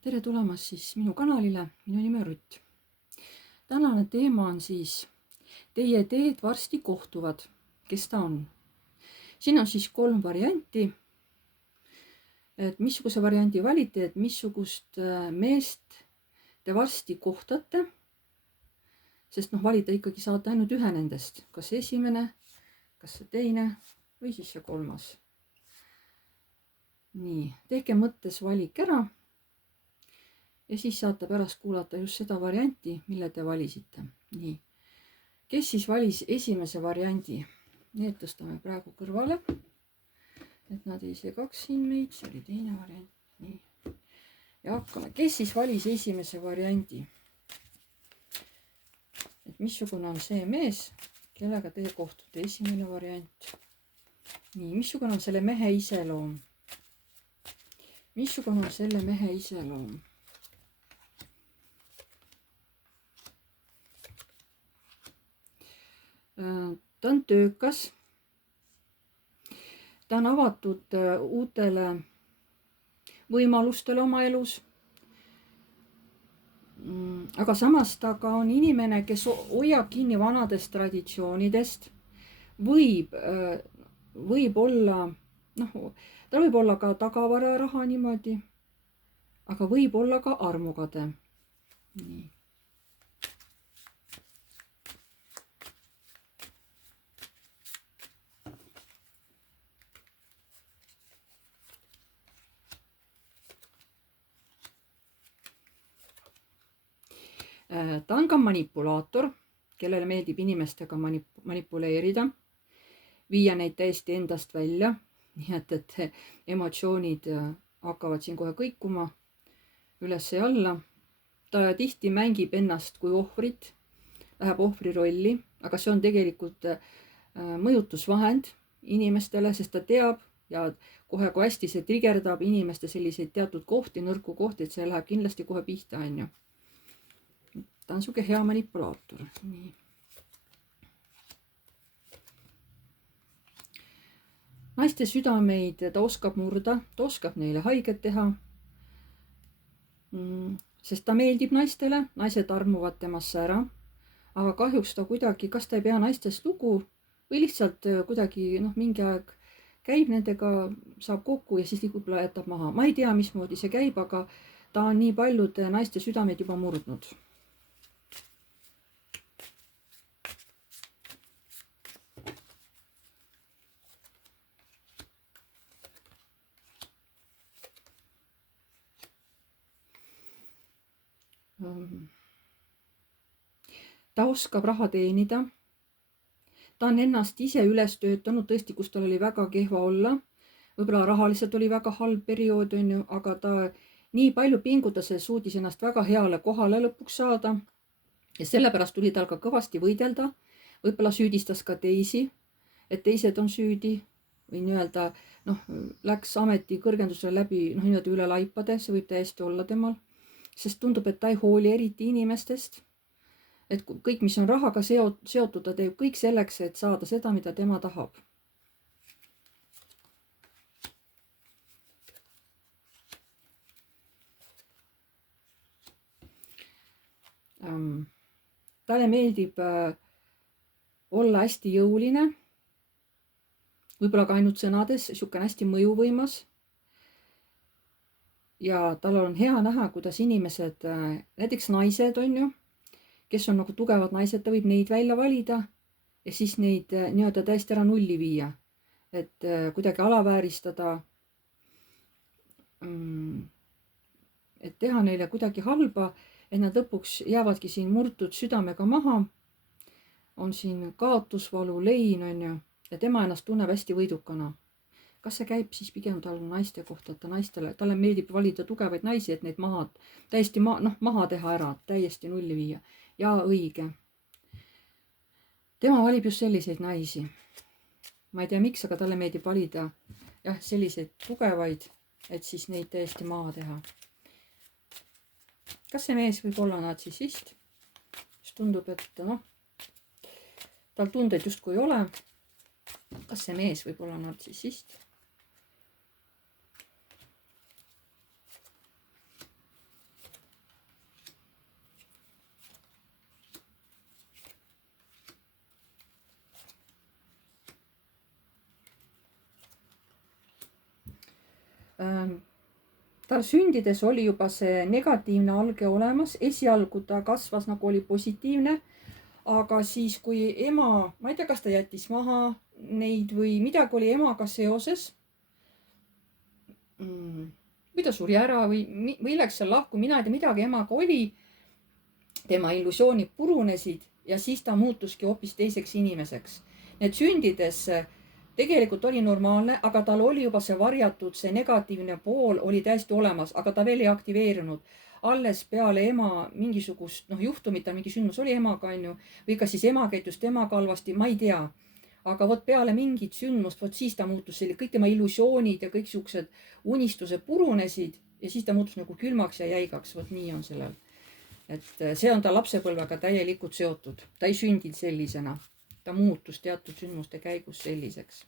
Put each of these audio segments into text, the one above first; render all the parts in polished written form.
Tere tulemast siis minu kanalile, minu nimi on Rutt. Tänane teema on siis teie teed varsti kohtuvad, kes ta on. Siin on siis 3 varianti, et missuguse variandi valite, et missugust meest te varsti kohtate, sest valida ikkagi saate ainult ühe nendest, kas esimene, kas see teine või siis see 3. Nii, tehke mõttes valik ära. Ja siis saate pärast kuulata just seda varianti, mille te valisite. Nii. Kes siis valis esimese variandi? Need tõstame praegu kõrvale, et nad ei segaks siin meid. See oli teine variant. Nii. Ja hakkame. Kes siis valis esimese variandi? Et missugune on see mees, kellega te kohtute? Esimene variant. Nii, missugune on selle mehe iseloom? Missugune on selle mehe iseloom? Ta on töökas, ta on avatud uutele võimalustele oma elus, aga samas ta ka on inimene, kes hoiab kinni vanadest traditsioonidest, võib olla, ta võib olla ka tagavararaha niimoodi, aga võib olla ka armukade. Nii. Ta on ka manipulaator, kellele meeldib inimestega manipuleerida, viia neid täiesti endast välja, nii et emotsioonid hakkavad siin kohe kõikuma üles ja alla. Ta tihti mängib ennast kui ohvrit, läheb ohvri rolli, aga see on tegelikult mõjutusvahend inimestele, sest ta teab ja kohe, kui hästi see trigerdab inimeste selliseid teatud kohti, nõrku kohti, et see läheb kindlasti kohe pihta, on ju. Ta on siuke hea manipulaator. Nii. Naiste südameid ta oskab murda, ta oskab neile haiget teha, sest ta meeldib naistele, naised armuvad temasse ära, aga kahjuks ta kuidagi, kas ta ei pea naistest lugu või lihtsalt kuidagi mingi aeg käib nendega, saab kokku ja siis võib-olla jätab maha. Ma ei tea, mismoodi see käib, aga ta on nii paljude naiste südameid juba murdnud. Ta oskab raha teenida. Ta on ennast ise üles töötanud, tõesti, kus tal oli väga kehva olla. Võib-olla rahaliselt oli väga halb periood, on ju, aga ta nii palju pingutas, et suudis ennast väga heale kohale lõpuks saada. Ja sellepärast tuli tal ka kõvasti võidelda. Võib-olla süüdistas ka teisi, et teised on süüdi või nii-öelda, läks ameti kõrgendusele läbi, nii-öelda üle laipade, see võib täiesti olla temal. Sest tundub, et ta ei hooli eriti inimestest. Et kõik, mis on rahaga seotud, ta teeb kõik selleks, et saada seda, mida tema tahab. Talle meeldib olla hästi jõuline, võib-olla ka ainult sõnades, siuke hästi mõjuvõimas. Ja tal on hea näha, kuidas inimesed, näiteks naised on ju, kes on nagu tugevad naised, ta võib neid välja valida ja siis neid nii-öelda täiesti ära nulli viia. Et kuidagi alavääristada, et teha neile kuidagi halba, et nad lõpuks jäävadki siin murtud südamega maha. On siin kaotusvalu, lein on ju, ja tema ennast tunneb hästi võidukana. Kas see käib siis pigem tal naiste kohta, et talle meeldib valida tugevaid naisi, et neid täiesti maha teha ära, täiesti nulli viia. Ja õige. Tema valib just selliseid naisi. Ma ei tea miks, aga talle meeldib valida selliseid tugevaid, et siis neid täiesti maha teha. Kas see mees võib olla natsissist? Siis tundub, et tal tundeid justkui ei ole. Kas see mees võib olla natsissist? tal sündides oli juba see negatiivne alge olemas, esialgu ta kasvas nagu oli positiivne, aga siis kui ema, ma ei tea, kas ta jättis maha neid või midagi oli emaga seoses, või ta suri ära või läks seal lahku, mina ei tea, midagi emaga oli, tema illusioonid purunesid ja siis ta muutuski hoopis teiseks inimeseks. Need sündides tegelikult oli normaalne, aga tal oli juba see varjatud, see negatiivne pool oli täiesti olemas, aga ta veel ei aktiveerunud. Alles peale ema mingisugust juhtumit, tal mingi sündmus oli emaga, onju, või kas siis ema käitus temaga halvasti, ma ei tea. Aga vot peale mingit sündmust, vot siis ta muutus selline, kõik tema illusioonid ja kõik siuksed unistused purunesid ja siis ta muutus nagu külmaks ja jäigaks. Vot nii on sellel. Et see on ta lapsepõlvega täielikult seotud. Ta ei sündinud sellisena. Ta muutus teatud sündmuste käigus selliseks.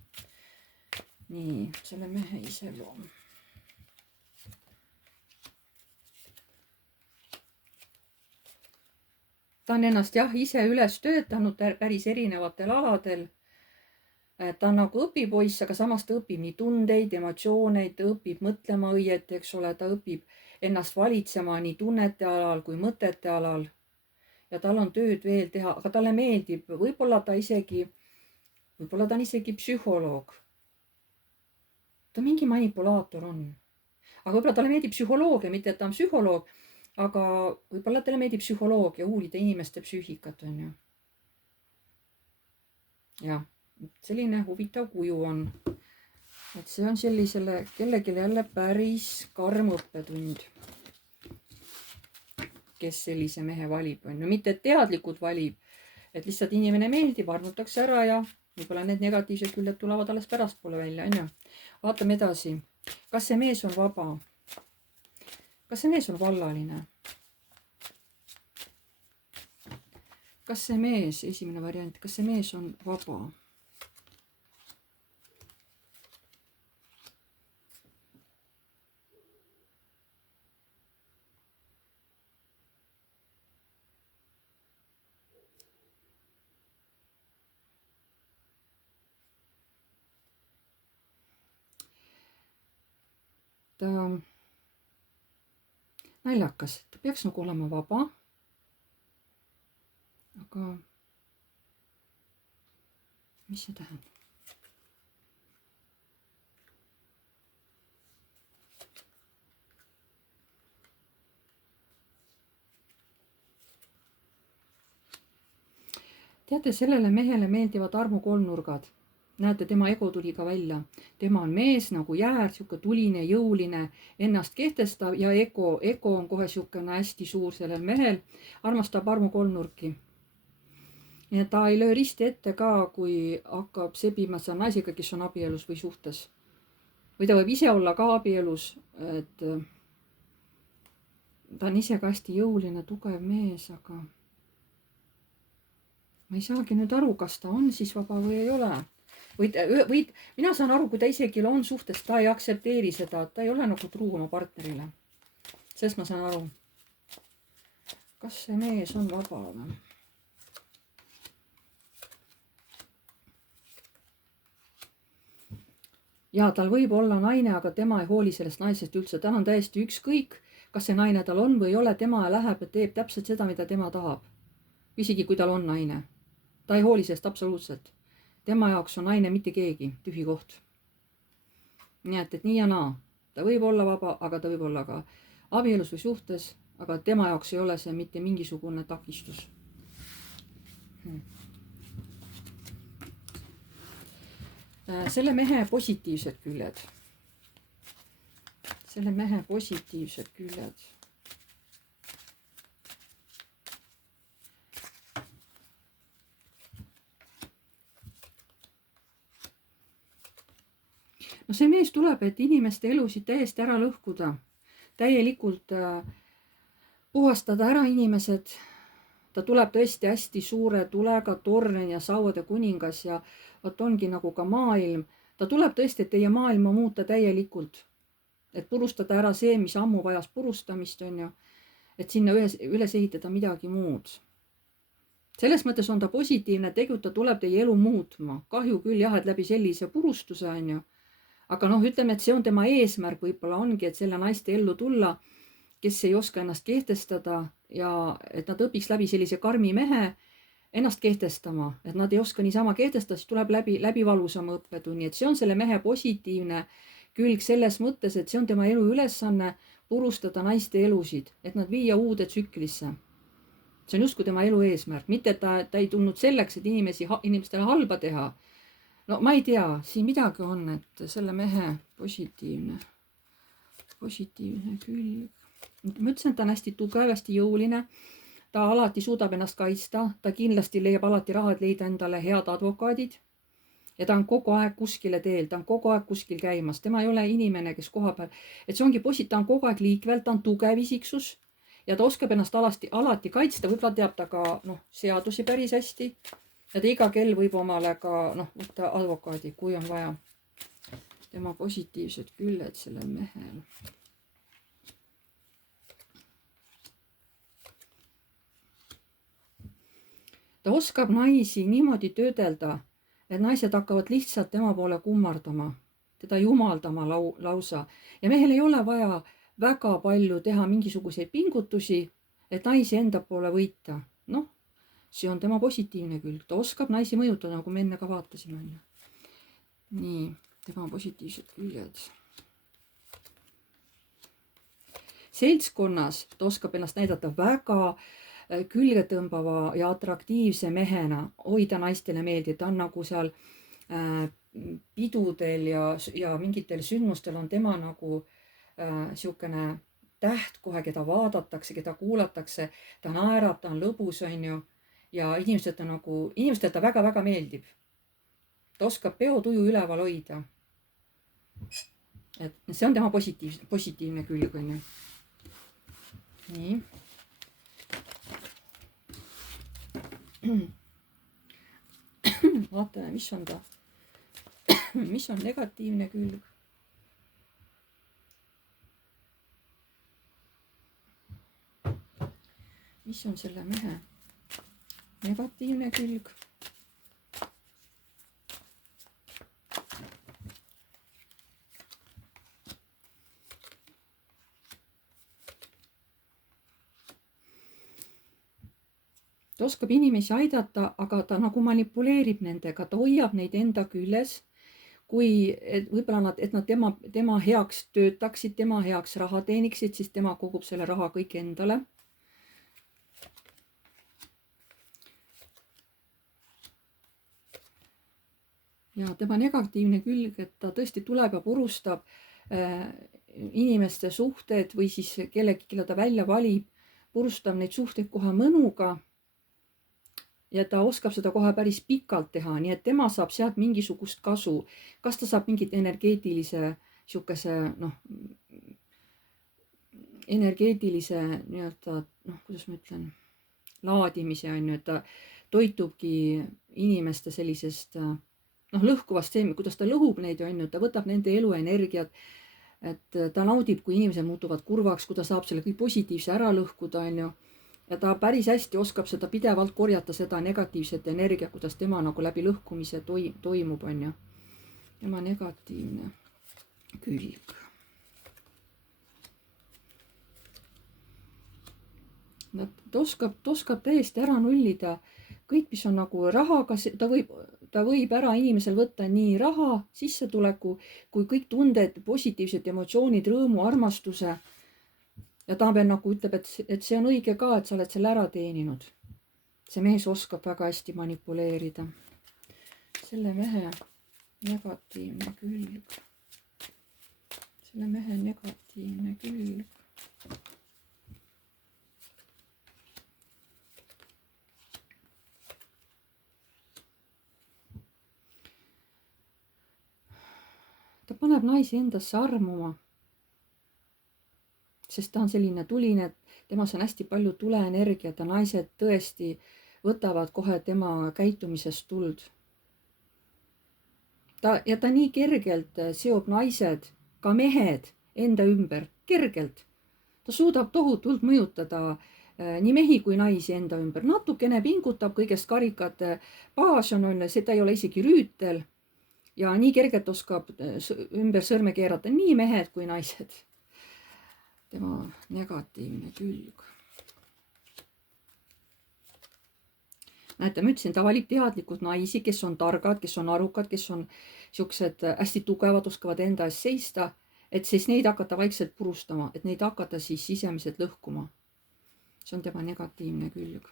Nii, selle mehe iseloom. Ta on ennast ise üles töötanud päris erinevatel aladel. Ta on nagu õpipoiss, aga samas ta õpib nii tundeid, emotsioone, ta õpib mõtlema õieti, eks ole, ta õpib ennast valitsema nii tunnete alal kui mõtete alal. Ja tal on tööd veel teha, aga talle meeldib, võib-olla ta on isegi psühholoog. Ta mingi manipulaator on. Aga võib-olla talle meeldib psühholoogia, mitte et ta on psühholoog, aga võib-olla talle meeldib psühholoogia, uurida inimeste psüühikat, on ju. Jah, selline huvitav kuju on. Et see on sellisele kellelegi jälle päris karm õppetund. Kes sellise mehe valib, on ju, mitte et teadlikult valib, et lihtsalt inimene meeldib, armutakse ära ja võib-olla need negatiivsed küljed tulevad alles pärastpoole välja, on ju. Vaatame edasi. Kas see mees on vaba? Kas see mees on vallaline? Kas see mees, esimene variant, kas see mees on vaba? Naljakas, ta peaks nagu olema vaba, aga mis see tähendab? Teate, sellele mehele meeldivad armukolmnurgad. Näete, tema ego tuli ka välja. Tema on mees nagu jäär, siuke tuline, jõuline, ennast kehtestav ja ego on kohe siukene hästi suur sellel mehel. Armastab armukolmnurki. Ja ta ei löö risti ette ka, kui hakkab sebima selle naisega, kes on abielus või suhtes. Või ta võib ise olla ka abielus, et ta on ise ka hästi jõuline, tugev mees, aga ma ei saagi nüüd aru, kas ta on siis vaba või ei ole. Või mina saan aru, kui ta isegi on suhtes, ta ei aktsepteeri seda, ta ei ole nagu truu oma partnerile. Sest ma saan aru. Kas see mees on vaba või? Ja tal võib olla naine, aga tema ei hooli sellest naisest üldse. Tal on täiesti ükskõik, kas see naine tal on või ei ole. Tema läheb ja teeb täpselt seda, mida tema tahab. Isegi kui tal on naine. Ta ei hooli sellest absoluutselt. Tema jaoks on naine mitte keegi, tühi koht. Nii et nii ja naa. Ta võib olla vaba, aga ta võib olla ka abielus või suhtes, aga tema jaoks ei ole see mitte mingisugune takistus. Selle mehe positiivsed küljed. Selle mehe positiivsed küljed. No see mees tuleb, et inimeste elusid täiesti ära lõhkuda, täielikult puhastada ära inimesed. Ta tuleb tõesti hästi suure tulega, torn ja sauade kuningas ja vot ongi nagu ka maailm. Ta tuleb tõesti, et teie maailma muuta täielikult. Et purustada ära see, mis ammu vajas purustamist, on ju. Et sinna üles ehitada midagi muud. Selles mõttes on ta positiivne, tegelikult ta tuleb teie elu muutma. Kahju küll jah, et läbi sellise purustuse, on ju. aga noh, ütleme, et see on tema eesmärk võib-olla ongi, et selle naiste ellu tulla, kes ei oska ennast kehtestada ja et nad õpiks läbi sellise karmi mehe ennast kehtestama, et nad ei oska niisama kehtestada, siis tuleb läbi valusama õppetunni, et see on selle mehe positiivne külg selles mõttes, et see on tema elu ülesanne purustada naiste elusid, et nad viia uude tsüklisse. See on justkui tema elu eesmärk, mitte et ta ei tulnud selleks, et inimestele halba teha. No ma ei tea, siin midagi on, et selle mehe positiivne külg. Ma ütlesin, et ta on hästi tugev, hästi jõuline. Ta alati suudab ennast kaitsta, ta kindlasti leiab alati raha, et leida endale head advokaadid. Ja ta on kogu aeg kuskile teel, ta on kogu aeg kuskil käimas. Tema ei ole inimene, kes koha peal, et see ongi ta on kogu aeg liikvel, ta on tugev isiksus ja ta oskab ennast alati kaitsta. Võib-olla teab ta ka seadusi päris hästi ja ta iga kell võib omale ka võtta advokaadi, kui on vaja. Tema positiivsed küljed sellel mehel. Ta oskab naisi niimoodi töödelda, et naised hakkavad lihtsalt tema poole kummardama, teda jumaldama lausa. Ja mehel ei ole vaja väga palju teha mingisuguseid pingutusi, et naisi enda poole võita. Noh, see on tema positiivne külg. Ta oskab naisi mõjutada, nagu me enne ka vaatasime. Nii, tema positiivsed küljed. Seltskonnas ta oskab ennast näidata väga külgetõmbava ja atraktiivse mehena, hoida naistele meeldib, ta on nagu seal pidudel ja mingitel sündmustel on tema nagu siukene täht kohe, keda vaadatakse, keda kuulatakse, ta naerab, ta on lõbus, on ju, ja inimestel ta väga-väga meeldib. Ta oskab peotuju üleval hoida. Et see on tema positiivne külg, on ju. Nii. Vaatame, mis on negatiivne külg. Mis on selle mehe negatiivne külg? Ta oskab inimesi aidata, aga ta nagu manipuleerib nendega, ta hoiab neid enda küljes, võib-olla et nad tema heaks töötaksid, tema heaks raha teeniksid, siis tema kogub selle raha kõik endale. Ja tema negatiivne külg, et ta tõesti tuleb ja purustab inimeste suhted või siis kellegi, kelle ta välja valib, purustab neid suhteid kohe mõnuga. Ja ta oskab seda kohe päris pikalt teha, nii et tema saab sealt mingisugust kasu. Kas ta saab mingit energeetilise nii-öelda, kuidas ma ütlen, laadimise on ju, et ta toitubki inimeste sellisest lõhkuvast seemi, kuidas ta lõhub neid, on ju, ta võtab nende eluenergiat, et ta naudib, kui inimesed muutuvad kurvaks, kui ta saab selle kõik positiivse ära lõhkuda, on ju. Ja ta päris hästi oskab seda pidevalt korjata, seda negatiivset energia, kuidas tema nagu läbi lõhkumise toimub, on ju. Tema negatiivne külg. Ta oskab täiesti ära nullida kõik, mis on nagu rahaga, ta võib ära inimesel võtta nii raha, sissetuleku, kui kõik tunded, positiivsed emotsioonid, rõõmu, armastuse. Ja ta veel nagu ütleb, et see on õige ka, et sa oled selle ära teeninud. See mees oskab väga hästi manipuleerida. Selle mehe negatiivne külg. Selle mehe negatiivne külg. Ta paneb naisi endasse armuma. Sest ta on selline tuline, temas on hästi palju tuleenergiat ja naised tõesti võtavad kohe tema käitumisest tuld. Ta nii kergelt seob naised, ka mehed enda ümber, kergelt. Ta suudab tohutult mõjutada nii mehi kui naisi enda ümber. Natukene pingutab kõigest karikad baas on, see ta ei ole isegi rüütel. ja nii kergelt oskab ümber sõrme keerata nii mehed kui naised. Tema negatiivne külg. Näete, ma ütlesin, ta valib teadlikult naisi, kes on targad, kes on arukad, kes on siuksed hästi tugevad, oskavad enda eest seista, et siis neid hakata vaikselt purustama, et neid hakata siis sisemiselt lõhkuma. See on tema negatiivne külg.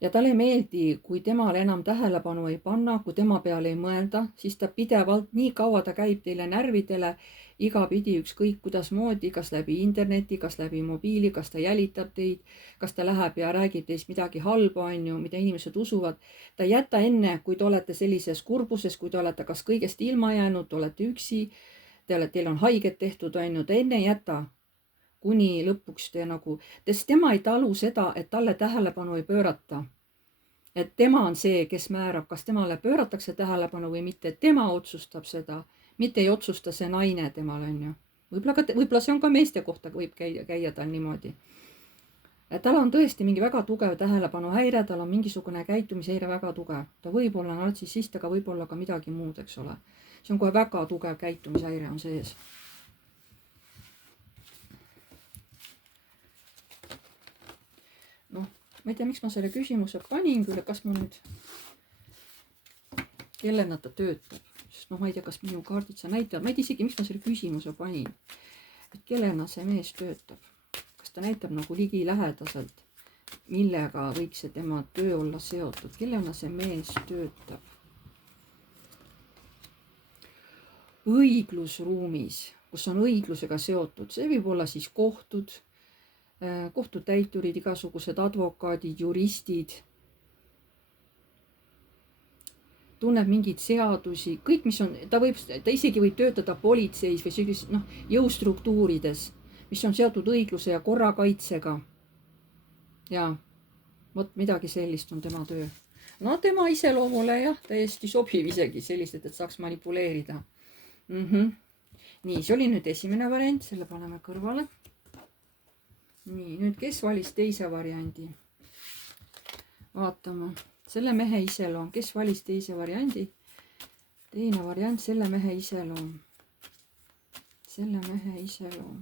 Ja talle ei meeldi, kui temale enam tähelepanu ei panna, kui tema peale ei mõelda, siis ta pidevalt, nii kaua ta käib teile närvidele, igapidi ükskõik kuidas moodi, kas läbi interneti, kas läbi mobiili, kas ta jälitab teid, kas ta läheb ja räägib teist midagi halba, mida inimesed usuvad. Ta ei jäta enne, kui te olete sellises kurbuses, kui te olete kas kõigest ilma jäänud, olete üksi, teil on haiget tehtud, ta enne ei jäta, kuni lõpuks te sest tema ei talu seda, et talle tähelepanu ei pöörata. Et tema on see, kes määrab, kas temale pööratakse tähelepanu või mitte, tema otsustab seda, mitte ei otsusta see naine temal, on ju. Võib-olla see on ka meeste kohta, võib käia tal niimoodi. Et tal on tõesti mingi väga tugev tähelepanuhäire, tal on mingisugune käitumishäire väga tugev. Ta võib olla nartsissist, aga võib olla ka midagi muud, eks ole. See on kohe väga tugev käitumishäire on sees. Ma ei tea, miks ma selle küsimuse panin küll, kas ma nüüd, kellena ta töötab, sest ma ei tea, kas minu kaardid sa näitavad, ma ei tea isegi, miks ma selle küsimuse panin, et kellena see mees töötab, kas ta näitab nagu ligilähedaselt, millega võiks see tema töö olla seotud, kellena see mees töötab. Õiglusruumis, kus on õiglusega seotud, see võib olla siis kohtutäiturid, igasugused advokaadid, juristid, tunneb mingeid seadusi, kõik, mis on, ta isegi võib töötada politseis või sellises, jõustruktuurides, mis on seotud õigluse ja korrakaitsega. Ja vot midagi sellist on tema töö. No tema iseloomule jah, täiesti sobiv isegi sellised, et saaks manipuleerida. Nii, see oli nüüd esimene variant, selle paneme kõrvale. Nii, nüüd kes valis teise variandi? Vaatame, selle mehe iseloom, kes valis teise variandi? Teine variant, selle mehe iseloom. Selle mehe iseloom.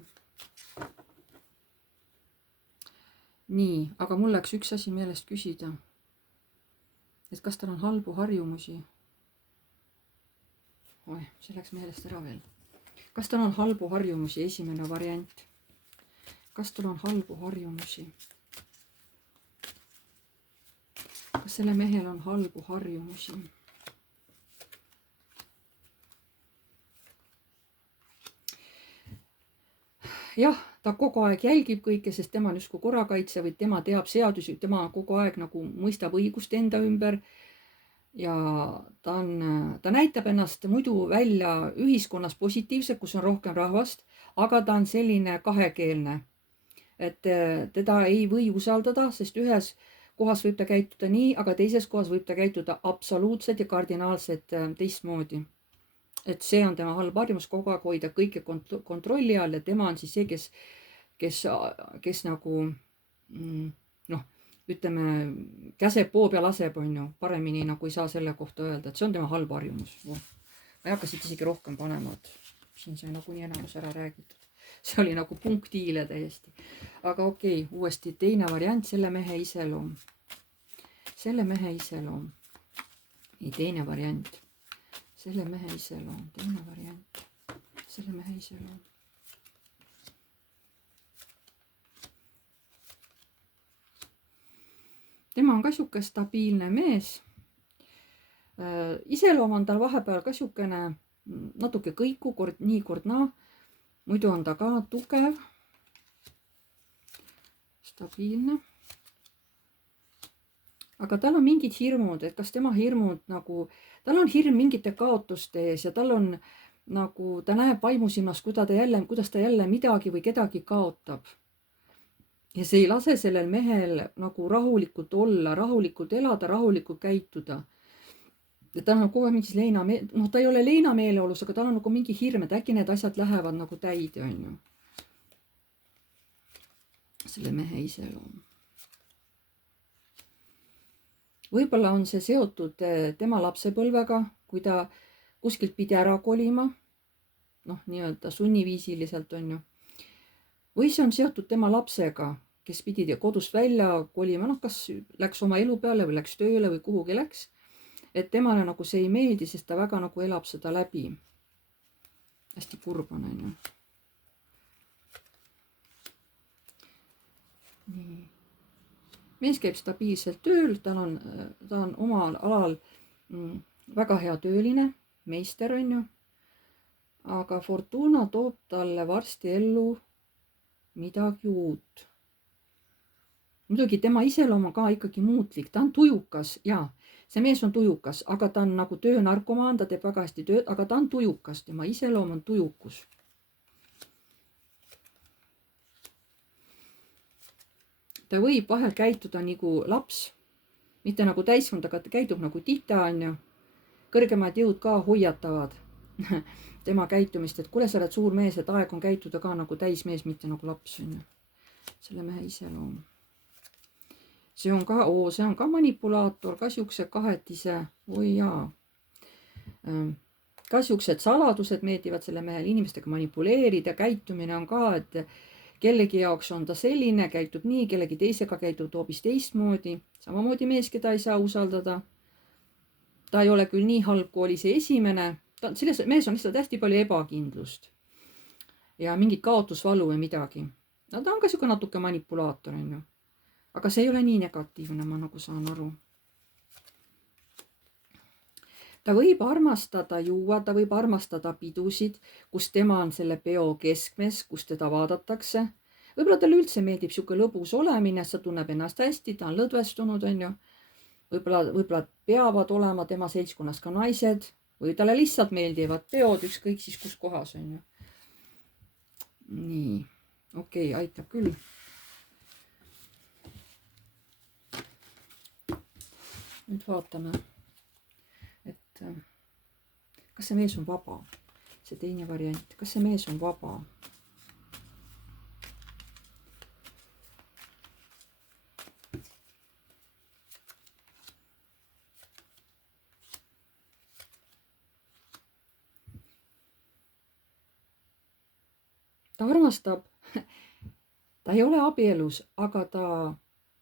Nii, aga mul läks üks asi meelest küsida. Et kas tal on halbu harjumusi? Oi, see läks meelest ära veel. Kas tal on halbu harjumusi, esimene variant? Kas tal on halbu harjumusi? Kas selle mehel on halbu harjumusi? Jah, ta kogu aeg jälgib kõike, sest tema on justkui korrakaitse või tema teab seadusi, tema kogu aeg nagu mõistab õigust enda ümber. Ja ta näitab ennast muidu välja ühiskonnas positiivselt, kus on rohkem rahvast, aga ta on selline kahekeelne. Et teda ei või usaldada, sest ühes kohas võib ta käituda nii, aga teises kohas võib ta käituda absoluutselt ja kardinaalselt teistmoodi. Et see on tema halb harjumus kogu aeg hoida kõike kontrolli all ja tema on siis see, kes nagu, ütleme, käseb poo peal laseb, on ju, paremini nagu ei saa selle kohta öelda, et see on tema halb harjumus. Ma ei hakka siit isegi rohkem panema, et siin sai nagu nii enamus ära räägitud. See oli nagu punktiile täiesti. Aga okei, uuesti teine variant, selle mehe iseloom. Selle mehe iseloom. Ei, teine variant. Selle mehe iseloom. Teine variant. Selle mehe iseloom. Tema on ka siuke stabiilne mees. Iseloom on tal vahepeal ka siukene natuke kõiku, kord nii, kord naa. Muidu on ta ka tugev, stabiilne. Aga tal on mingid hirmud, et kas tema hirmud nagu, tal on hirm mingite kaotuste ees ja tal on nagu, ta näeb vaimusilmas, kuidas ta jälle midagi või kedagi kaotab. Ja see ei lase sellel mehel nagu rahulikult olla, rahulikult elada, rahulikult käituda. Ja ta on kogu aeg mingis ta ei ole leinameeleolus, aga tal on nagu mingi hirm, et äkki need asjad lähevad nagu täide, on ju. Selle mehe iseloom. võib-olla on see seotud tema lapsepõlvega, kui ta kuskilt pidi ära kolima, noh, nii-öelda sunniviisiliselt on ju. Või see on seotud tema lapsega, kes pidi kodust välja kolima, noh, kas läks oma elu peale või läks tööle või kuhugi läks. Et temale nagu see ei meeldi, sest ta väga nagu elab seda läbi. Hästi kurb on ju. Nii. Mees käib stabiilselt tööl, ta on omal alal väga hea tööline, meister on ju. Aga Fortuna toob talle varsti ellu midagi uut. Muidugi tema iseloom on ka ikkagi muutlik, ta on tujukas ja see mees on tujukas, aga ta on nagu töönarkomaan, ta teeb väga hästi tööd, aga ta on tujukas, tema iseloom on tujukus. Ta võib vahel käituda nagu laps, mitte nagu täiskond, aga ta käitub nagu tita on ju. Kõrgemad jõud ka hoiatavad tema käitumist, et kuule, sa oled suur mees, et aeg on käituda ka nagu täismees, mitte nagu laps on ju. Selle mehe iseloom. See on ka manipulaator, ka siuksed kahetise, oi jaa. Ka siuksed saladused meeldivad selle mehele, inimestega manipuleerida, käitumine on ka, et kellegi jaoks on ta selline, käitub nii, kellegi teisega käitub hoopis teistmoodi. Samamoodi mees, keda ei saa usaldada. Ta ei ole küll nii halb, kui oli see esimene. Selles mees on lihtsalt hästi palju ebakindlust. Ja mingit kaotusvalu või midagi. No, ta on ka siuke natuke manipulaator on ju. Aga see ei ole nii negatiivne, ma nagu saan aru. Ta võib armastada juua, ta võib armastada pidusid, kus tema on selle peo keskmes, kus teda vaadatakse. Võib-olla talle üldse meeldib siuke lõbus olemine, sa tunneb ennast hästi, ta on lõdvestunud, on ju. Võib-olla peavad olema tema seltskonnas ka naised või talle lihtsalt meeldivad peod, ükskõik siis kus kohas on ju. Nii, okei, aitab küll. Nüüd vaatame, et kas see mees on vaba, see teine variant, kas see mees on vaba. Ta armastab, ta ei ole abielus, aga ta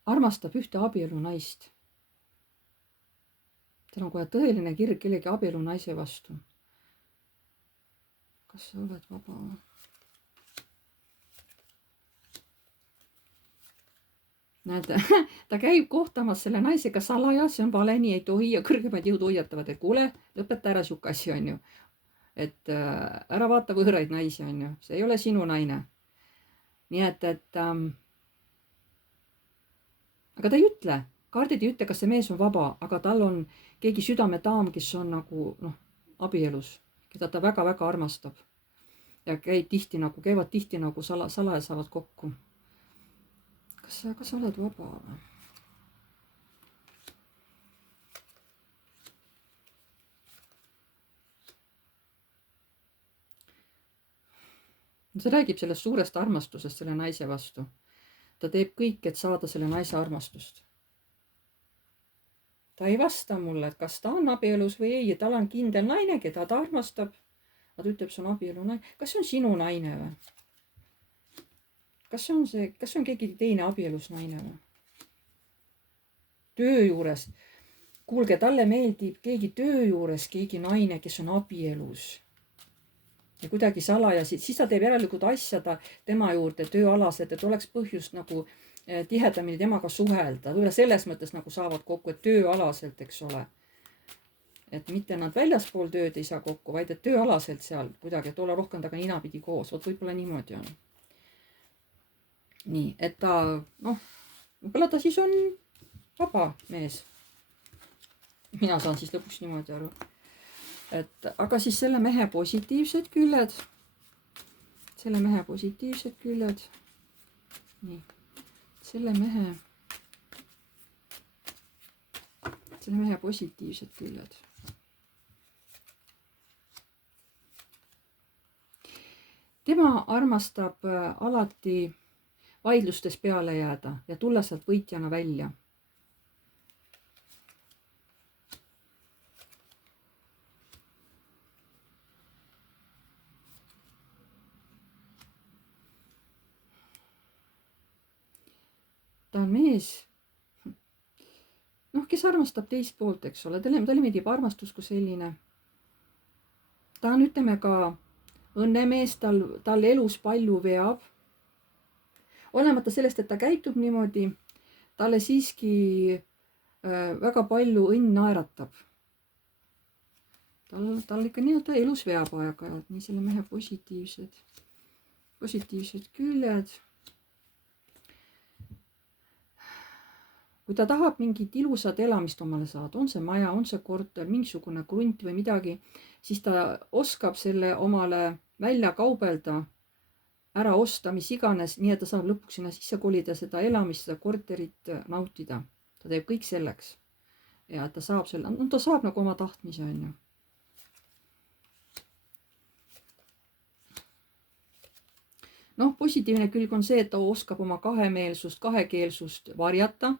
armastab ühte abielu naist. Tal on kohe tõeline kirg kellegi abielu naise vastu. Kas sa oled vaba? Näed, ta käib kohtamas selle naisega salaja, see on vale, nii ei tohi ja kõrgemad jõud hoiatavad, et kuule, lõpeta ära siuke asi on ju. Et ära vaata võõraid naisi on ju, see ei ole sinu naine. Nii et aga ta ei ütle, kaardid ei ütle, kas see mees on vaba, aga tal on keegi südametaam, kes on nagu abielus, keda ta väga-väga armastab. Ja käivad tihti nagu salaja saavad kokku. Kas sa oled vaba või? See räägib sellest suurest armastusest selle naise vastu. Ta teeb kõik, et saada selle naise armastust. Ta ei vasta mulle, et kas ta on abielus või ei, ja tal on kindel naine, keda ta armastab. Ta ütleb, see on abielu naine. Kas see on sinu naine või? Kas see on keegi teine abielus naine või? Töö juures. Kuulge, talle meeldib keegi töö juures, keegi naine, kes on abielus. Ja kuidagi salaja, siis ta teeb järelikult asjada tema juurde tööalased, et oleks põhjust nagu tihedamini temaga suhelda. Võib-olla selles mõttes nagu saavad kokku, et tööalaselt, eks ole. Et mitte nad väljaspool tööd ei saa kokku, vaid et tööalaselt seal kuidagi, et olla rohkem taga ninapidi koos. Võib-olla niimoodi on. Nii, et ta, võib-olla ta siis on vaba mees. Mina saan siis lõpuks niimoodi aru. Aga siis selle mehe positiivsed küljed. Nii. Selle mehe positiivsed küljed. Tema armastab alati vaidlustes peale jääda ja tulla sealt võitjana välja. ta on mees, noh, kes armastab teist poolt, eks ole, talle meeldib armastus kui selline. ta on, ütleme ka õnnemees, tal elus palju veab. Olemata sellest, et ta käitub niimoodi, talle siiski väga palju õnn naeratab. Tal ikka nii-öelda elus veab aeg-ajalt, nii selle mehe positiivsed küljed. Kui ta tahab mingit ilusat elamist omale saada, on see maja, on see korter, mingisugune krunt või midagi, siis ta oskab selle omale välja kaubelda, ära osta, mis iganes, nii et ta saab lõpuks sinna sisse kolida, seda elamist, seda korterit nautida. Ta teeb kõik selleks. Ja ta saab selle, no ta saab nagu oma tahtmise, on ju. Noh, positiivne külg on see, et ta oskab oma kahemeelsust, kahekeelsust varjata.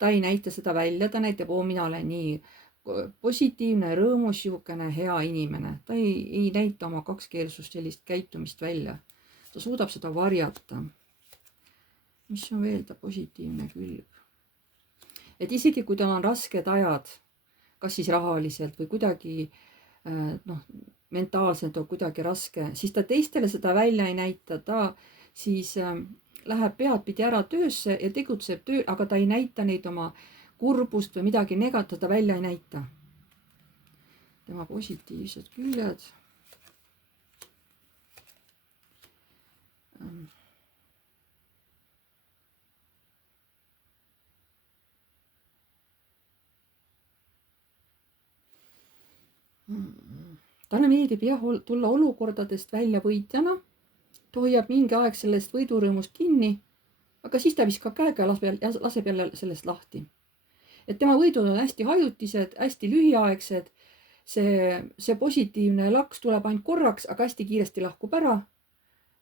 Ta ei näita seda välja, ta näitab, mina olen nii positiivne, rõõmus, siukene hea inimene. Ta ei näita oma kakskeelsust, sellist käitumist välja. Ta suudab seda varjata. Mis on veel ta positiivne külg? Et isegi kui tal on rasked ajad, kas siis rahaliselt või kuidagi mentaalselt on kuidagi raske, siis ta teistele seda välja ei näita. Ta siis läheb peadpidi ära töösse ja tegutseb töö, aga ta ei näita neid oma kurbust või midagi negatiivset, ta välja ei näita. Tema positiivsed küljed. Talle meeldib jah tulla olukordadest välja võitjana. Ta hoiab mingi aeg sellest võidurõõmust kinni, aga siis ta viskab käega ja laseb jälle sellest lahti. Et tema võidud on hästi hajutised, hästi lühiaegsed. See positiivne laks tuleb ainult korraks, aga hästi kiiresti lahkub ära.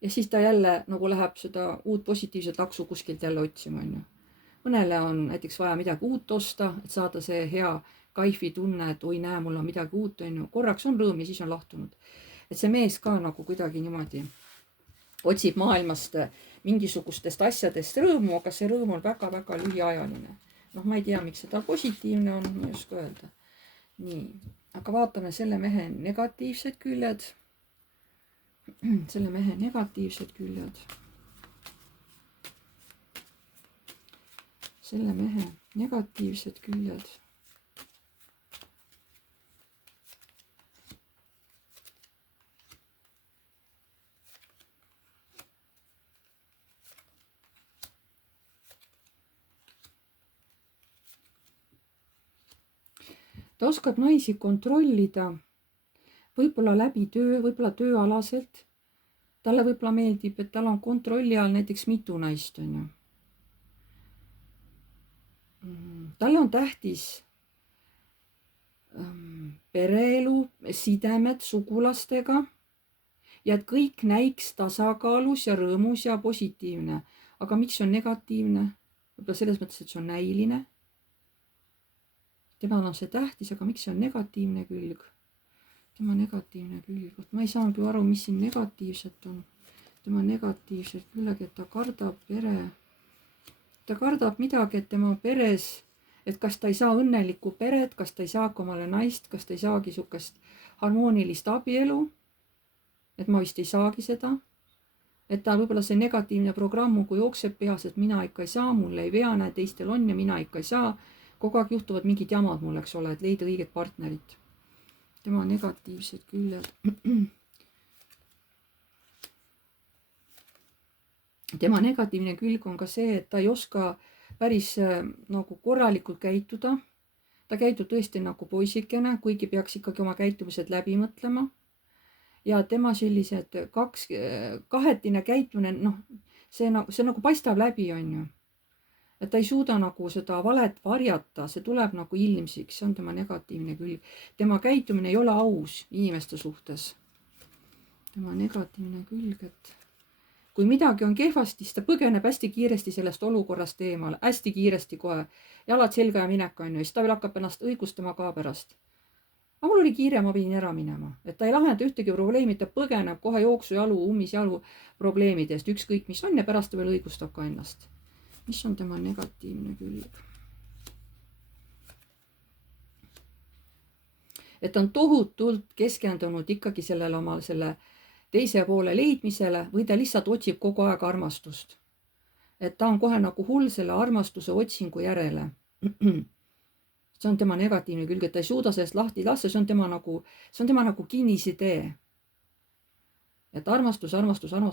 Ja siis ta jälle nagu läheb seda uut positiivset laksu kuskilt jälle otsima. Mõnele on näiteks vaja midagi uut osta, et saada see hea kaifi tunne, et oi näe, mul on midagi uut. Korraks on rõõm ja siis on lahtunud. Et see mees ka nagu kuidagi niimoodi otsib maailmast mingisugustest asjadest rõõmu, aga see rõõm on väga-väga lühiajaline. Noh, ma ei tea, miks seda positiivne on, ma ei oska öelda. Nii, aga vaatame selle mehe negatiivsed küljed. Selle mehe negatiivsed küljed. Selle mehe negatiivsed küljed. Ta oskab naisi kontrollida, võib-olla läbi töö, võib-olla tööalaselt. Talle võib-olla meeldib, et tal on kontrolli all näiteks mitu naist. Talle on tähtis pereelu, sidemed sugulastega ja et kõik näiks tasakaalus ja rõõmus ja positiivne. Aga miks on negatiivne? Võib-olla selles mõttes, et see on näiline. Temal on see tähtis, aga miks see on negatiivne külg? Tema negatiivne külg. Ma ei saangi aru, mis siin negatiivset on. Tema negatiivset külg, et ta kardab pere. Ta kardab midagi, et tema peres, et kas ta ei saa õnnelikku peret, kas ta ei saa omale naist, kas ta ei saagi sukest harmoonilist abielu. Et ma vist ei saagi seda. Et ta võib-olla see negatiivne programm, kui jookseb peas, et mina ikka ei saa, mulle ei vea, näe, teistel on ja mina ikka ei saa. Kogu aeg juhtuvad mingid jamad mul, eks ole, et leida õiget partnerit. Tema negatiivsed küljed. Tema negatiivne külg on ka see, et ta ei oska päris nagu korralikult käituda. Ta käitub tõesti nagu poisikene, kuigi peaks ikkagi oma käitumised läbi mõtlema. Ja tema sellised kahetine käitumine, see nagu paistab läbi, on ju. Et ta ei suuda nagu seda valet varjata, see tuleb nagu ilmsiks, see on tema negatiivne külg. Tema käitumine ei ole aus inimeste suhtes. Tema negatiivne külg, et kui midagi on kehvasti, siis ta põgeneb hästi kiiresti sellest olukorrast eemale, hästi kiiresti kohe, jalad selga ja minek on ju, siis ta veel hakkab ennast õigustama ka pärast. Aga mul oli kiire, ma pidin ära minema, et ta ei lahenda ühtegi probleemi, ta põgeneb kohe jooksujalu, ummisjalu probleemidest, ükskõik mis on ja pärast ta veel õigustab ka ennast. mis on tema negatiivne külg? Et ta on tohutult keskendunud ikkagi sellele oma selle teise poole leidmisele või ta lihtsalt otsib kogu aeg armastust. Et ta on kohe nagu hull selle armastuse otsingu järele. See on tema negatiivne külg, et ta ei suuda sellest lahti lasta, see on tema nagu kinnisidee. Et armastus,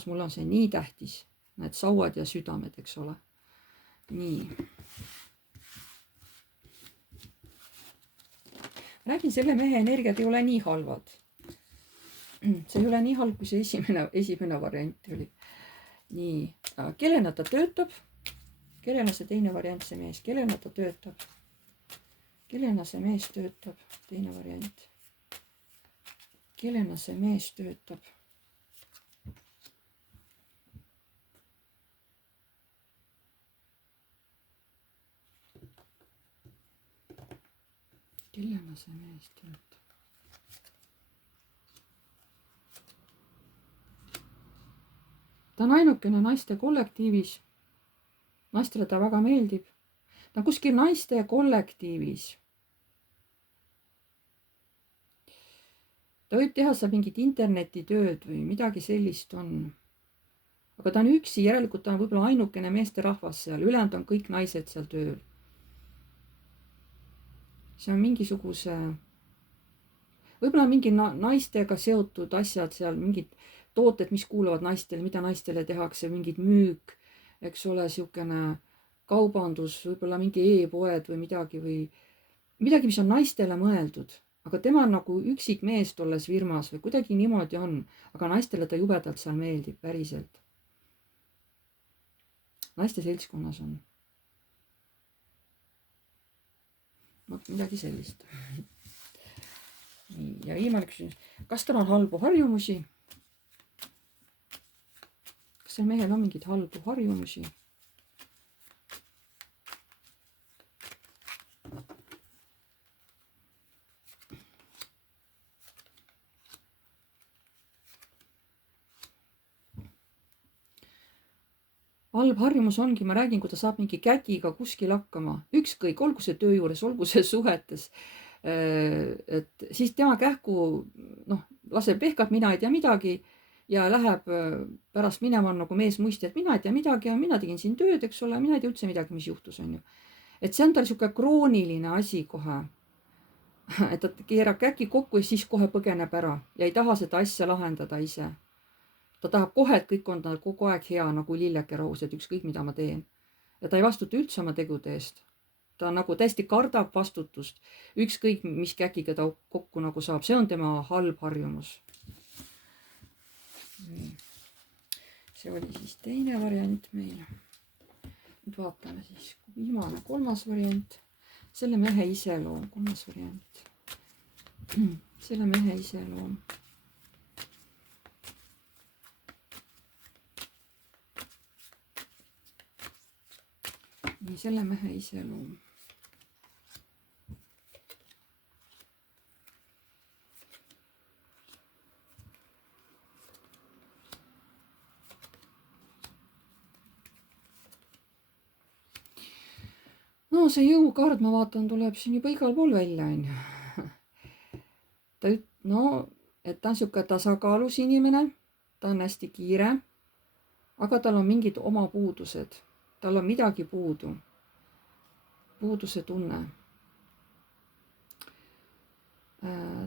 mulle on see nii tähtis. Need sauad ja südamed, eks ole. Nii. Räägin, selle mehe energiat ei ole nii halvad. See ei ole nii halb, kui see esimene variant oli. Nii, kellena ta töötab? Kellena see teine variant, see mees? Kellena ta töötab? Kellena see mees töötab? Teine variant. Kellena see mees töötab? Kellena see mees töötab? Ta on ainukene naiste kollektiivis. Naistele ta väga meeldib. Ta on kuskil naiste kollektiivis. Ta võib teha seal mingit internetitööd või midagi sellist on. Aga ta on üksi, järelikult ta on võib-olla ainukene meesterahvas seal. Ülejäänud on kõik naised seal tööl. See on mingisuguse, võib-olla mingi naistega seotud asjad seal, mingid tooted, mis kuuluvad naistele, mida naistele tehakse, mingid müük, eks ole, siukene kaubandus, võib-olla mingi e-poed või midagi, mis on naistele mõeldud. Aga tema on nagu üksik mees tolles firmas või kuidagi niimoodi on, aga naistele ta jubedalt seal meeldib, päriselt. Naiste seltskonnas on. Midagi sellist. Ja viimane küsimus. Kas tal on halbu harjumusi? Kas seal mehel on mingid halbu harjumusi? Halb harjumus ongi, ma räägin, kui ta saab mingi käkiga kuskil hakkama, ükskõik, olgu see töö juures, olgu see suhetes, et siis tema kähku, laseb pehkab, mina ei tea midagi ja läheb pärast minema nagu mees muisti, et mina ei tea midagi ja mina tegin siin tööd, eks ole, mina ei tea üldse midagi, mis juhtus, on ju. Et see on tal siuke krooniline asi kohe, et ta keerab käki kokku ja siis kohe põgeneb ära ja ei taha seda asja lahendada ise. Ta tahab kohe, et kõik on tal kogu aeg hea nagu lilleke roos, et ükskõik mida ma teen. Ja ta ei vastuta üldse oma tegude eest. Ta nagu täiesti kardab vastutust. Ükskõik, mis käkiga ta kokku nagu saab. See on tema halb harjumus. See oli siis teine variant meil. Nüüd vaatame siis viimane, kolmas variant. Selle mehe iseloom, kolmas variant. Selle mehe iseloom. Nii, selle mehe iseloom. No see jõukaard, ma vaatan, tuleb siin juba igal pool välja, on ju. Et ta on siuke tasakaalus inimene, ta on hästi kiire, aga tal on mingid oma puudused. Tal on midagi puudu. Puuduse tunne.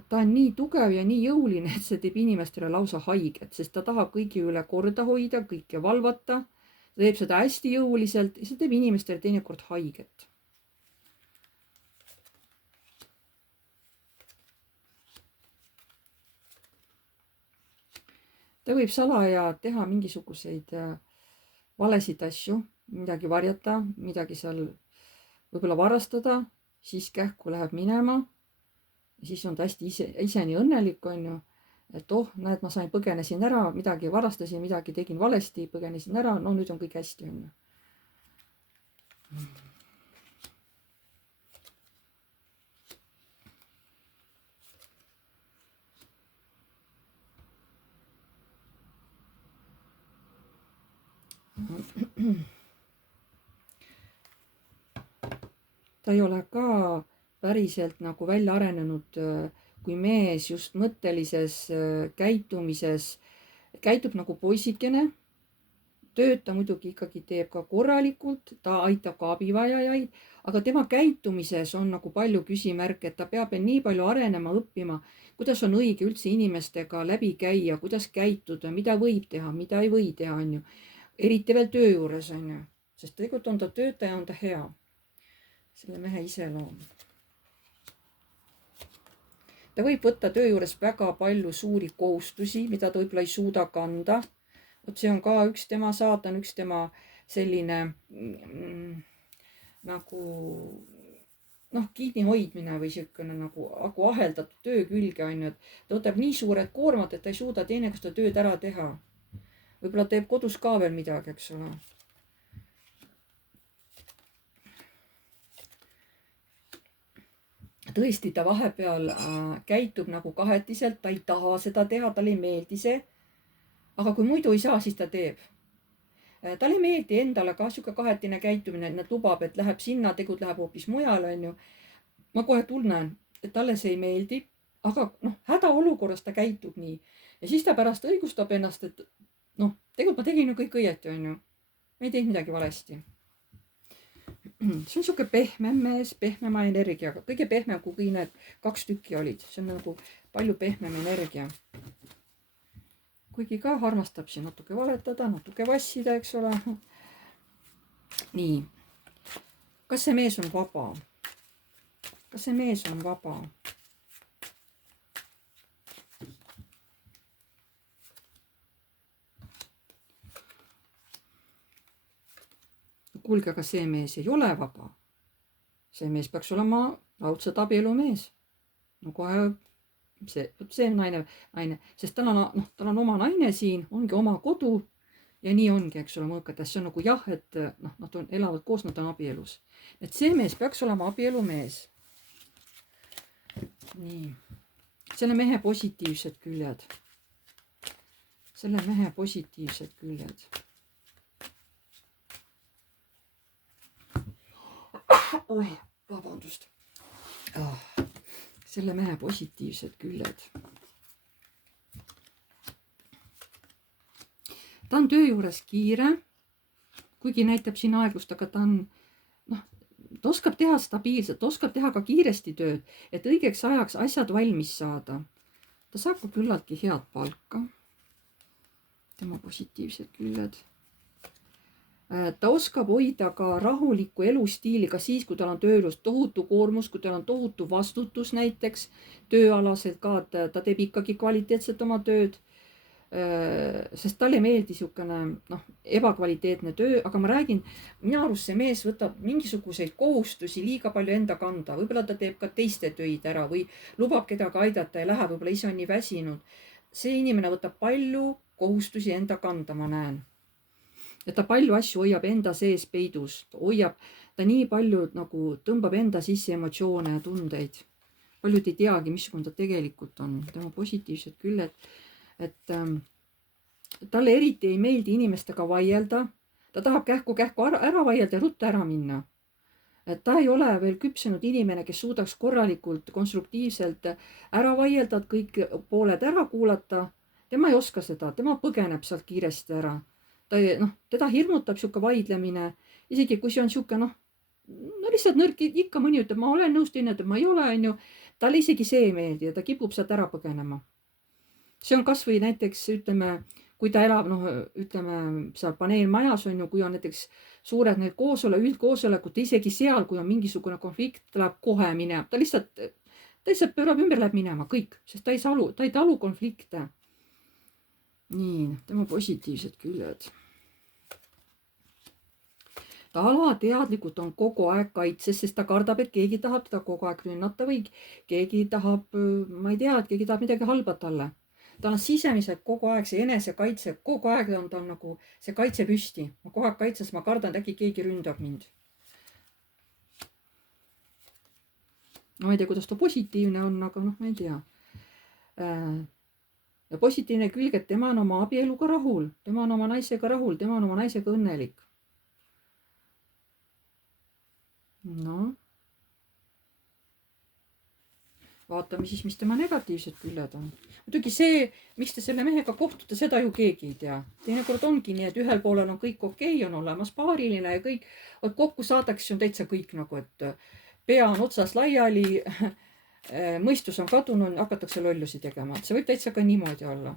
Ta on nii tugev ja nii jõuline, et see teeb inimestele lausa haiget, sest ta tahab kõigi üle korda hoida, kõike valvata. Ta teeb seda hästi jõuliselt ja see teeb inimestele teinekord haiget. Ta võib salaja teha mingisuguseid valesid asju, midagi varjata, midagi seal võib-olla varastada, siis kähku läheb minema. Siis on ta hästi ise nii õnnelik, on ju, et näed, ma põgenesin ära, midagi varastasin, midagi tegin valesti, põgenesin ära, no nüüd on kõik hästi, on ju. ta ei ole ka päriselt nagu välja arenenud kui mees just mõttelises käitumises, käitub nagu poisikene, tööd ta muidugi ikkagi teeb ka korralikult, ta aitab ka abivajajaid, aga tema käitumises on nagu palju küsimärke, et ta peab nii palju arenema, õppima, kuidas on õige üldse inimestega läbi käia, kuidas käituda, mida võib teha, mida ei või teha, on ju. Eriti veel töö juures, on ju, sest tegelikult on ta töötaja, on ta hea. Selle mehe iseloom. Ta võib võtta töö juures väga palju suuri kohustusi, mida ta võib-olla ei suuda kanda. Vot see on ka üks tema saatan, üks tema selline nagu kinni hoidmine või siukene nagu aheldatud töö külge, on ju, et ta võtab nii suured koormad, et ta ei suuda teinekord seda tööd ära teha. Võib-olla teeb kodus ka veel midagi, eks ole. Tõesti, ta vahepeal käitub nagu kahetiselt, ta ei taha seda teha, talle ei meeldi see. Aga kui muidu ei saa, siis ta teeb. Talle ei meeldi endale ka siuke kahetine käitumine, et nad lubab, et läheb sinna, tegud läheb hoopis mujal, on ju. Ma kohe tunnen, et talle see ei meeldi, aga hädaolukorras ta käitub nii. Ja siis ta pärast õigustab ennast, et tegelikult ma tegin ju kõik õieti, on ju. Ma ei teinud midagi valesti. See on siuke pehmem mees, pehmema energiaga. Kõige pehmem, kui kõik need 2 tükki olid. See on nagu palju pehmem energia. Kuigi ka armastab siin natuke valetada, natuke vassida, eks ole. Nii. Kas see mees on vaba? Kas see mees on vaba? Kuulge, aga see mees ei ole vaba. See mees peaks olema raudselt abielumees. No kohe see naine, sest tal on oma naine siin, ongi oma kodu ja nii ongi, eks ole, mõõkates. See on nagu jah, et nad elavad koos, nad on abielus. Et see mees peaks olema abielumees. Nii. Selle mehe positiivsed küljed. Selle mehe positiivsed küljed. Oi, vabandust. Selle mehe positiivsed küljed. Ta on töö juures kiire, kuigi näitab siin aeglust, aga ta oskab teha stabiilselt, oskab teha ka kiiresti tööd, et õigeks ajaks asjad valmis saada. Ta saab ka küllaltki head palka. Tema positiivsed küljed. Ta oskab hoida ka rahulikku elustiili ka siis, kui tal on tööl tohutu koormus, kui tal on tohutu vastutus näiteks tööalaselt ka, et ta teeb ikkagi kvaliteetselt oma tööd. Sest talle ei meeldi siukene ebakvaliteetne töö, aga ma räägin, minu arust see mees võtab mingisuguseid kohustusi liiga palju enda kanda. Võib-olla ta teeb ka teiste töid ära või lubab kedagi aidata ja läheb, võib-olla ise on nii väsinud. See inimene võtab palju kohustusi enda kanda, ma näen. Et ta palju asju hoiab enda sees peidus, ta nii palju nagu tõmbab enda sisse emotsioone ja tundeid. Paljud ei teagi, missugune ta tegelikult on, tema positiivsed küljed, et talle eriti ei meeldi inimestega vaielda, ta tahab kähku ära vaielda ja rutta ära minna. Et ta ei ole veel küpsenud inimene, kes suudaks korralikult, konstruktiivselt ära vaielda, et kõik pooled ära kuulata. Tema ei oska seda, tema põgeneb sealt kiiresti ära. Teda hirmutab siuke vaidlemine, isegi kui see on siuke lihtsalt nõrk, ikka mõni ütleb, ma olen nõus, teine ütleb, ma ei ole, on ju. Talle isegi see ei meeldi ja ta kipub sealt ära põgenema. See on kas või näiteks, ütleme, kui ta elab, seal paneelmajas on ju, kui on näiteks suured need üldkoosolekud, isegi seal, kui on mingisugune konflikt, ta läheb kohe minema, ta lihtsalt pöörab ümber, läheb minema, kõik, sest ta ei talu konflikte. Nii, tema positiivsed küljed. Ta alateadlikult on kogu aeg kaitses, sest ta kardab, et keegi tahab teda kogu aeg rünnata või keegi tahab, ma ei tea, et keegi tahab midagi halba talle. Ta on sisemiselt kogu aeg see enesekaitse, kogu aeg on tal nagu see kaitse püsti. Ma kogu aeg kaitses, ma kardan, et äkki keegi ründab mind. Ma ei tea, kuidas ta positiivne on, aga ma ei tea. Ja positiivne külg, et tema on oma abieluga rahul, tema on oma naisega rahul, tema on oma naisega õnnelik. vaatame siis, mis tema negatiivsed küljed on. Muidugi see, miks te selle mehega kohtute, seda ju keegi ei tea. Teinekord ongi nii, et ühel poolel on kõik okei, on olemas paariline ja kõik, kokku saadakse on täitsa kõik nagu, et pea on otsas laiali, mõistus on kadunud, hakatakse lollusi tegema. See võib täitsa ka niimoodi olla.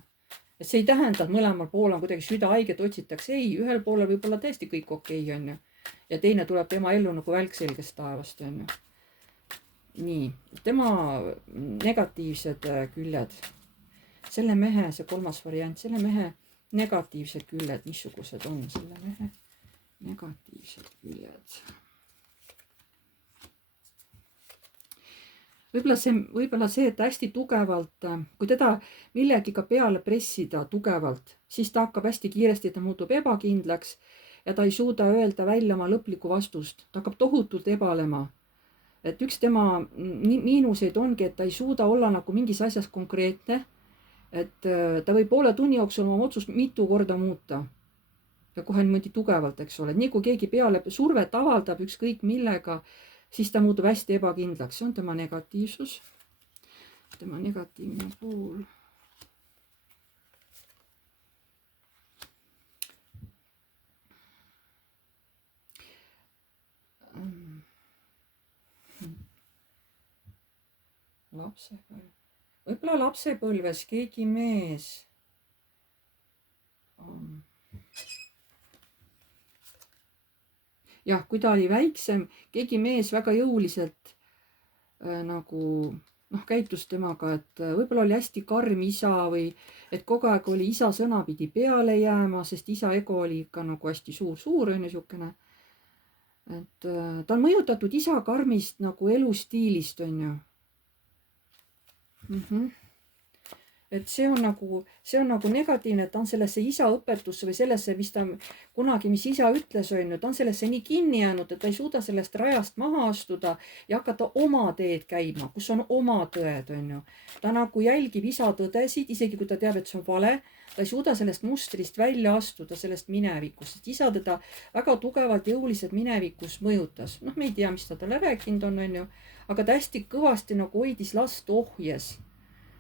Et see ei tähenda, et mõlemal pool on kuidagi südahaiget otsitakse. Ei, ühel poolel võib olla täiesti kõik okei, on ju. Ja teine tuleb tema ellu nagu välk selgest taevast, on ju. Nii, tema negatiivsed küljed. Selle mehe, see kolmas variant, selle mehe negatiivsed küljed, missugused on selle mehe negatiivsed küljed. Võib-olla see, et hästi tugevalt, kui teda millegiga peale pressida tugevalt, siis ta hakkab hästi kiiresti, ta muutub ebakindlaks ja ta ei suuda öelda välja oma lõplikku vastust. Ta hakkab tohutult ebalema. Et üks tema miinuseid ongi, et ta ei suuda olla nagu mingis asjas konkreetne. Et ta võib poole tunni jooksul oma otsust mitu korda muuta. Ja kohe niimoodi tugevalt, eks ole. Nii kui keegi peale survet avaldab ükskõik millega, siis ta muutub hästi ebakindlaks. See on tema negatiivsus. Tema negatiivne pool. Lapsepõlv. Võib-olla lapsepõlves keegi mees on. Jah, kui ta oli väiksem, keegi mees väga jõuliselt käitus temaga, et võib-olla oli hästi karm isa või et kogu aeg oli isa sõna pidi peale jääma, sest isa ego oli ikka nagu hästi suur on niisugune. Et ta on mõjutatud isa karmist nagu elustiilist, on ju. Et see on nagu negatiivne, et ta on sellesse isa õpetusse või sellesse, mis isa ütles, on ju, ta on sellesse nii kinni jäänud, et ta ei suuda sellest rajast maha astuda ja hakata oma teed käima, kus on oma tõed, on ju. Ta nagu jälgib isa tõdesid, isegi kui ta teab, et see on vale, ta ei suuda sellest mustrist välja astuda, sellest minevikust, sest isa teda väga tugevalt jõuliselt minevikus mõjutas. Me ei tea, mis ta talle rääkinud on ju, aga ta hästi kõvasti nagu hoidis last ohjes.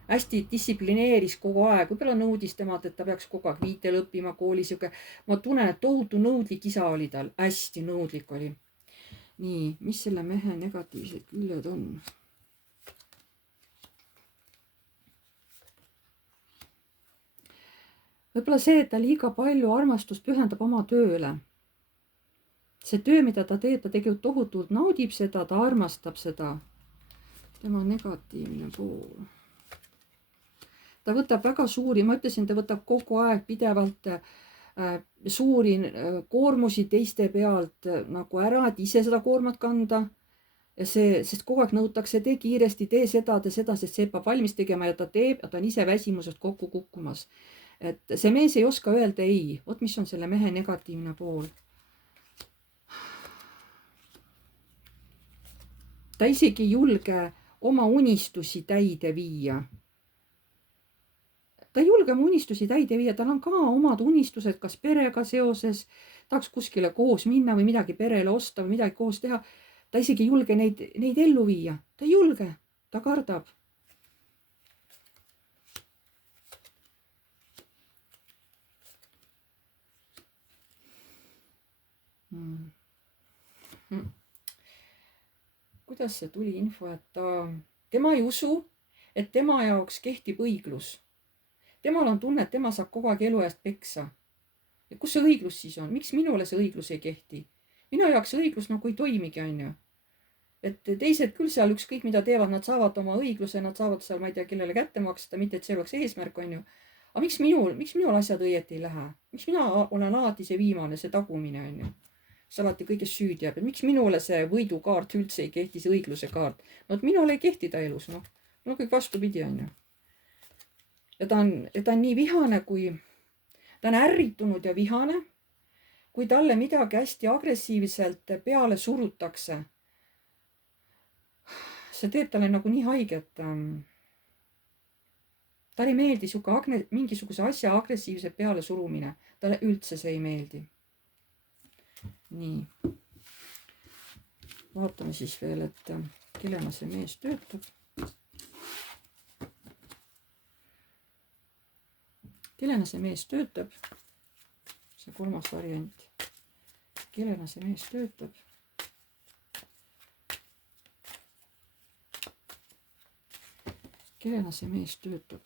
Hästi distsiplineeris kogu aeg, võib-olla nõudis temalt, et ta peaks kogu aeg viitel õppima koolis. Ma tunnen, et tohutu nõudlik isa oli tal, hästi nõudlik oli. Nii, mis selle mehe negatiivsed küljed on? Võib-olla see, et ta liiga palju armastust pühendab oma tööle. See töö, mida ta teeb, ta tegelikult tohutult naudib seda, ta armastab seda. Tema negatiivne pool. Ta võtab väga suuri, ma ütlesin, ta võtab kogu aeg pidevalt suuri koormusi teiste pealt nagu ära, et ise seda koormat kanda. Ja sest kogu aeg nõutakse, tee kiiresti, tee seda, sest see peab valmis tegema ja ta teeb ja ta on ise väsimusest kokku kukkumas. Et see mees ei oska öelda ei. Vot mis on selle mehe negatiivne pool. Ta isegi ei julge oma unistusi täide viia. Ta ei julge oma unistusi täide viia, tal on ka omad unistused, kas perega seoses, tahaks kuskile koos minna või midagi perele osta või midagi koos teha. Ta isegi ei julge neid ellu viia. Ta ei julge, ta kardab. Kuidas see tuli info, et tema ei usu, et tema jaoks kehtib õiglus. Temal on tunne, et tema saab kogu aeg elu eest peksa. Ja kus see õiglus siis on? Miks minule see õiglus ei kehti? Minu jaoks õiglus nagu ei toimigi, on ju. Et teised küll seal ükskõik mida teevad, nad saavad oma õigluse, nad saavad seal, ma ei tea, kellele kätte maksta, mitte et see oleks eesmärk, on ju. Aga miks minul asjad õieti ei lähe? Miks mina olen alati see viimane, see tagumine, on ju. See alati kõiges süüd jääb. Miks minule see võidukaart üldse ei kehti, see õigluse kaart? No, et minule ei kehti ta elus, no kõik vastupidi, on ju. Ja ta on nii vihane, kui ta on ärritunud ja vihane, kui talle midagi hästi agressiivselt peale surutakse. See teeb talle nagu nii haige, et talle ei meeldi mingisuguse asja agressiivselt peale surumine. Talle üldse see ei meeldi. Nii. Vaatame siis veel, et kellena see mees töötab. kellena see mees töötab? See kolmas variant. Kellena see mees töötab? Kellena see mees töötab?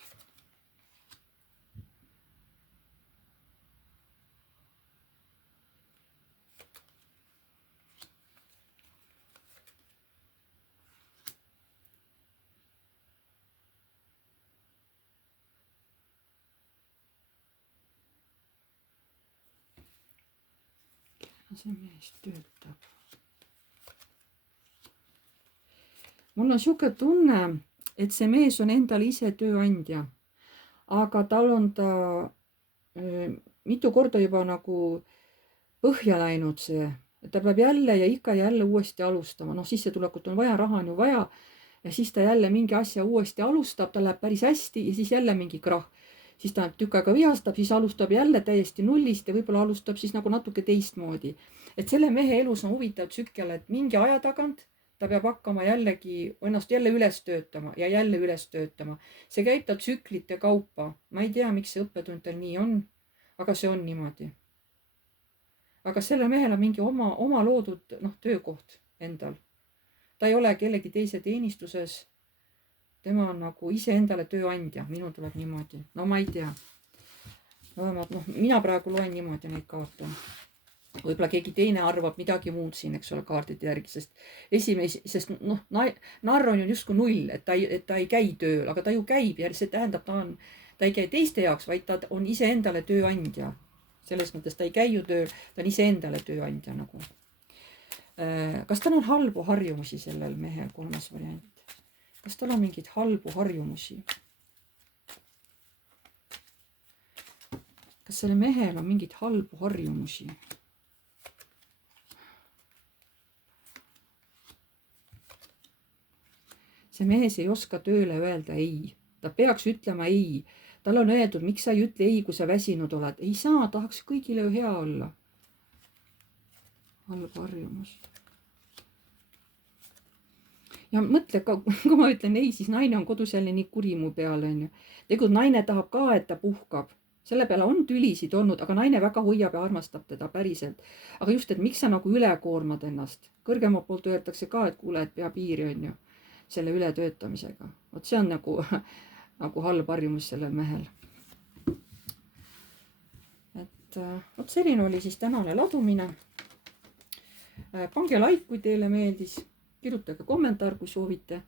See mees töötab. Mul on siuke tunne, et see mees on endal ise tööandja, aga tal on ta mitu korda juba nagu põhja läinud see, et ta peab jälle ja ikka jälle uuesti alustama. Noh, sissetulekut on vaja, raha on ju vaja ja siis ta jälle mingi asja uuesti alustab, ta läheb päris hästi ja siis jälle mingi krahh. Siis ta tükk aega vihastab, siis alustab jälle täiesti nullist ja võib-olla alustab siis nagu natuke teistmoodi. Et selle mehe elus on huvitav tsükkel, et mingi aja tagant ta peab hakkama jällegi ennast jälle üles töötama ja jälle üles töötama. See käib ta tsüklite kaupa. Ma ei tea, miks see õppetund tal nii on, aga see on niimoodi. Aga selle mehel on mingi oma loodud töökoht endal. Ta ei ole kellegi teise teenistuses. Tema on nagu iseendale tööandja, minul tuleb niimoodi. No ma ei tea. Mina praegu loen niimoodi neid kaarte. Võib-olla keegi teine arvab midagi muud siin, eks ole, kaardide järgi, sest narr on ju justkui null, et ta ei käi tööl, aga ta ju käib ja see tähendab, ta ei käi teiste jaoks, vaid ta on iseendale tööandja. Selles mõttes ta ei käi ju tööl, ta on iseendale tööandja nagu. Kas tal on halbu harjumusi sellel mehel, kolmas variant? Kas tal on mingeid halbu harjumusi? Kas selle mehel on mingeid halbu harjumusi? See mees ei oska tööle öelda ei. Ta peaks ütlema ei. Tal on öeldud, miks sa ei ütle ei, kui sa väsinud oled. Ei saa, tahaks kõigile ju hea olla. Halb harjumus. Ja mõtle, kui ma ütlen ei, siis naine on kodus jälle nii kuri mu peale. Tegelikult naine tahab ka, et ta puhkab. Selle peale on tülisid olnud, aga naine väga hoiab ja armastab teda päriselt. Aga just, et miks sa nagu ülekoormad ennast? Kõrgema poolt öeldakse ka, et kuule, et pea piiri on ju selle ületöötamisega. Vot see on nagu halb harjumus sellel mehel. Et vot selline oli siis tänane ladumine. Pange like, kui teile meeldis. Kirjutage kommentaar, kui soovite.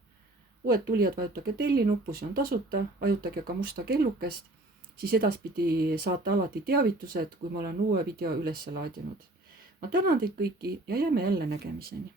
Uued tulijad vajutage telli nuppu, see on tasuta. Vajutage ka musta kellukest. Siis edaspidi saate alati teavitused, kui ma olen uue video üles laadinud. Ma tänan teid kõiki ja jääme jälle nägemiseni.